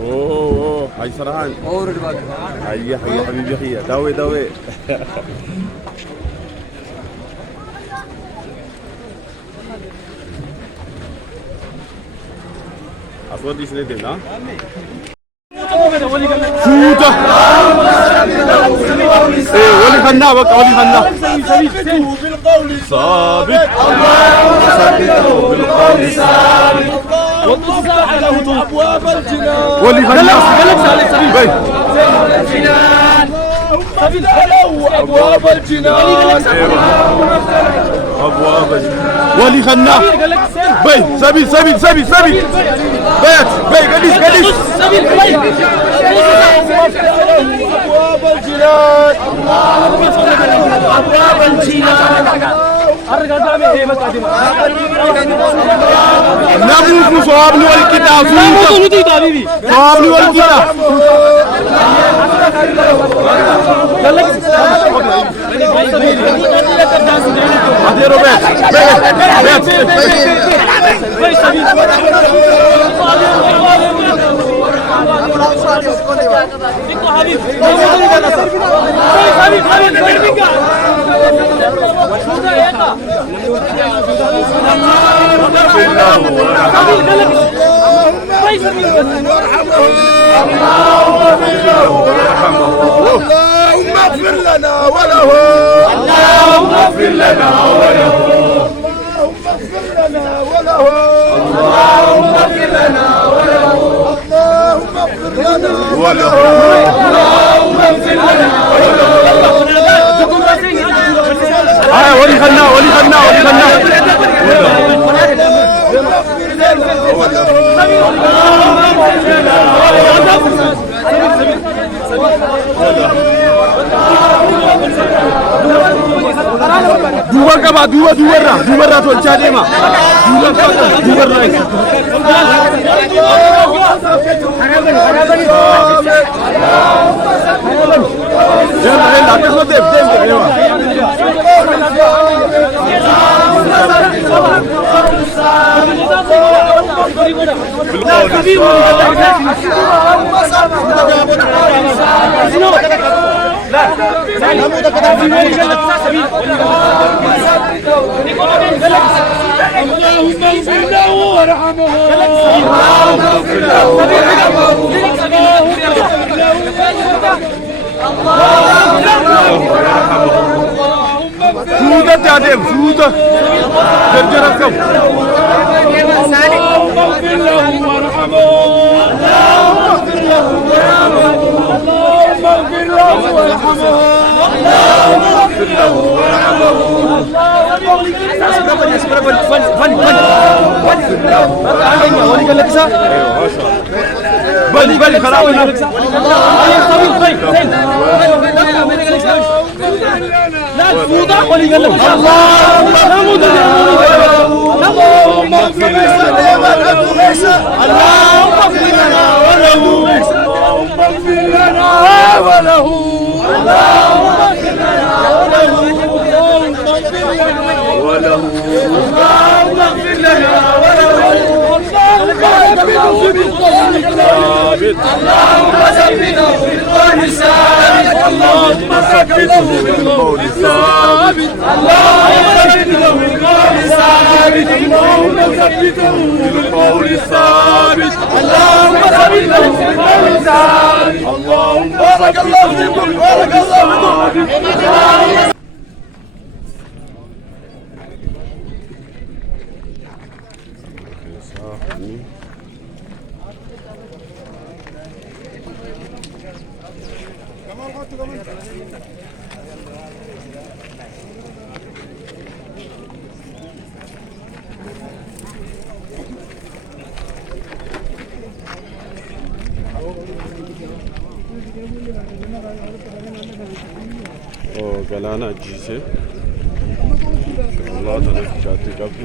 اوه هاي سرحان اورد بقى هيا هيا حبيبي هيا داوي داوي أصوات إيش ندين ها؟ سودا إيه ولي خنا بقى ولي خنا ثابت اللهم ثبته بالقول ثابت وتفتح له أبواب الجنان ولي خنا بي تفتح له أبواب الجنان أبواب ولي خنا بي سبيل سبيل سبيل سبيل بيت بي قديس قديس سبيل بي أبواب الجنان أبواب الجنان نبوك صوابني والكتاب صوابني والكتاب هذا روبيت اللهم اغفر لنا وله اللهم اغفر لنا وله اللهم اغفر لنا وله اللهم اغفر لنا وله اللهم اغفر لنا وله اللهم اغفر لنا وله ولي خنا ولي خنا ولي خنا dua kaba dua tu cari mah dua jangan latih lo deh اللهم اغفر له وارحمه اللهم اغفر له sudah jadem sudah berjarak kau اللهم اغفر له وارحمه اللهم اغفر له وارحمه اللهم اغفر له وارحمه اغفر له وارحمه. بل خلاص لا تفوضى ولي قال لك اللهم اغفر لنا وله اللهم اغفر لنا وله اللهم اغفر لنا وله اللهم اغفر لنا وله اللهم ثبته بالقول الثابت اللهم ثبته بالقول الثابت اللهم ثبته بالقول الثابت اللهم ثبته بالقول الثابت اللهم ثبته بالقول الثابت اللهم بارك الله فيكم بارك الله فيكم. galaana ajjiisee Allah tana shaatti qabdi.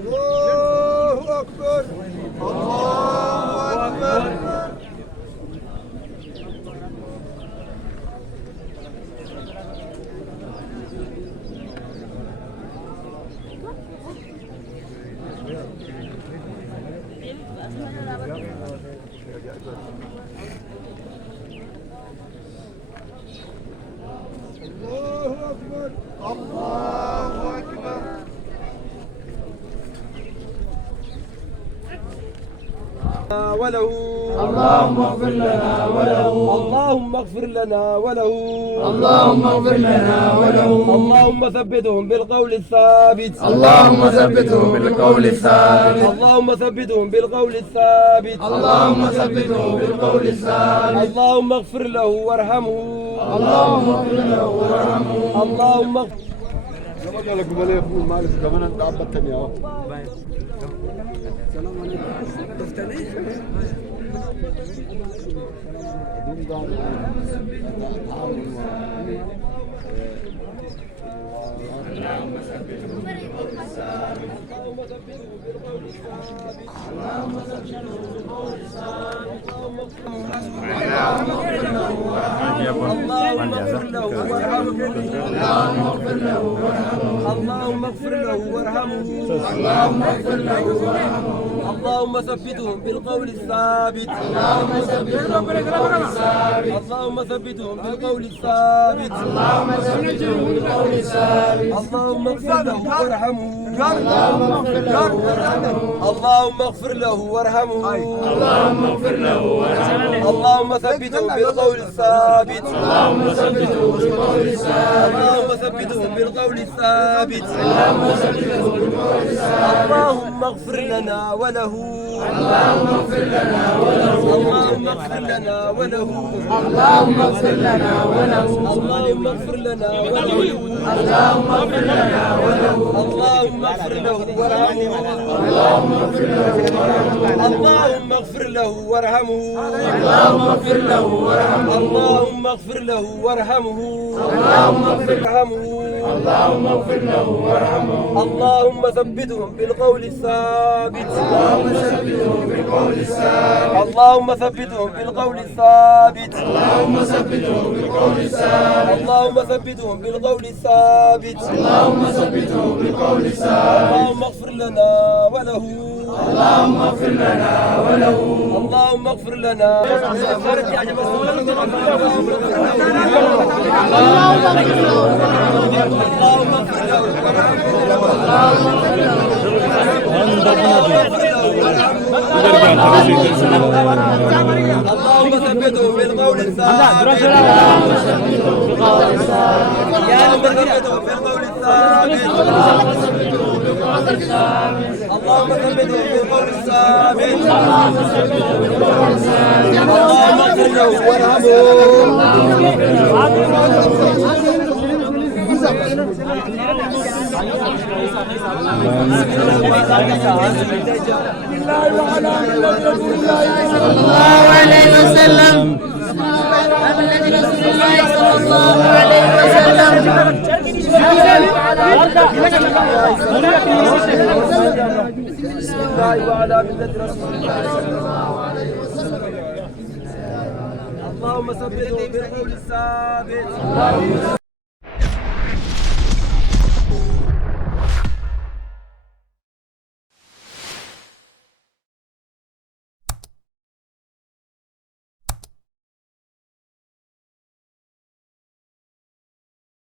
الله أكبر الله أكبر. وله اللهم اغفر لنا وله اللهم اغفر لنا وله اللهم اغفر لنا وله اللهم ثبتهم بالقول الثابت اللهم ثبتهم بالقول الثابت اللهم ثبتهم بالقول الثابت اللهم ثبتهم بالقول الثابت اللهم اغفر له وارحمه اللهم اغفر له وارحمه اللهم اللهم اغفر له وارحمه اللهم اغفر له وارحمه اللهم ثبتهم بالقول الثابت اللهم ثبتهم بالقول الثابت اللهم ثبتهم بالقول الثابت اللهم ثبتهم بالقول الثابت اللهم اغفر له وارحمه اللهم اغفر له وارحمه. اللهم اغفر له وارحمه. اللهم ثبته بالقول الثابت. اللهم ثبته بالقول الثابت. اللهم ثبته بالقول الثابت. اللهم ثبته بالقول الثابت. اللهم اغفر لنا وله. اللهم اغفر لنا وله. اللهم اغفر لنا وله. اللهم اغفر لنا وله. اللهم اغفر لنا وله. اللهم اغفر لنا وله. اللهم اغفر له وارحمه. اللهم اغفر له وارحمه. اللهم اغفر له وارحمه. اللهم اغفر له وارحمه. اللهم اغفر له وارحمه. اللهم اغفر له. اللهم اغفر له وارحمه. اللهم ثبتهم بالقول الثابت. اللهم ثبتهم بالقول الثابت. اللهم ثبتهم بالقول الثابت. اللهم ثبتهم بالقول الثابت. اللهم ثبتهم بالقول الثابت. اللهم ثبتهم بالقول الثابت. اللهم اغفر لنا وله. اللهم اغفر لنا وله. اللهم اغفر لنا. اللهم ثبته بالقول الثابت. اللهم ثبته بالقول الثابت. اللهم ثبته بالقول الثابت. اللهم ثبته بالقول الثابت. اللهم ثبته بالقول الثابت. اللهم ثبته بالقول الثابت. اللهم اغفر له وارحمه. صلى الله عليه وسلم. الذي رسول الله صلى الله عليه وسلم. بسم الله وعلى ملة رسول الله صلى الله عليه وسلم. اللهم ثبته بالقول الثابت.